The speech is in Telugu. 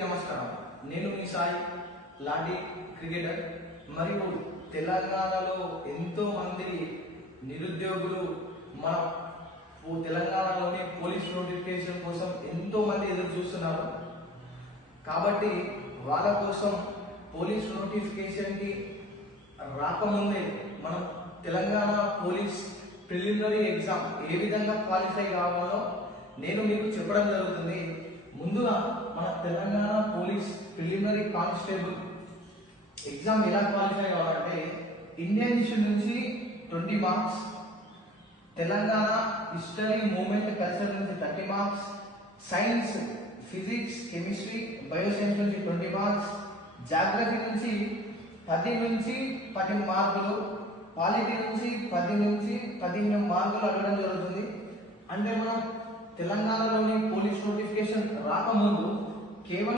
నమస్కారం. నేను మీ సాయి లాంటి క్రికెటర్. మరియు తెలంగాణలో ఎంతో మంది నిరుద్యోగులు మన తెలంగాణలోని పోలీస్ నోటిఫికేషన్ కోసం ఎంతో మంది ఎదురు చూస్తున్నారు. కాబట్టి వాళ్ళ కోసం పోలీస్ నోటిఫికేషన్కి రాకముందే మనం తెలంగాణ పోలీస్ ప్రిలిమినరీ ఎగ్జామ్ ఏ విధంగా క్వాలిఫై కావాలో నేను మీకు చెప్పడం జరుగుతుంది. Police preliminary constable. ఎగ్జామ్ ఎలా క్వాలిఫై కావాలంటే ఇండియన్ హిస్టరీ నుంచి twenty marks Telangana history movement culture నుంచి thirty marks science physics chemistry bioscience నుంచి ట్వంటీ మార్క్స్ జాగ్రఫీ నుంచి పది నుంచి పది మార్కులు పాలిటీ నుంచి పది నుంచి పదిహేను మార్కులు అడగడం జరుగుతుంది. అంటే మనం తెలంగాణలోని పోలీస్ నోటిఫికేషన్ రాకముందు కేవలం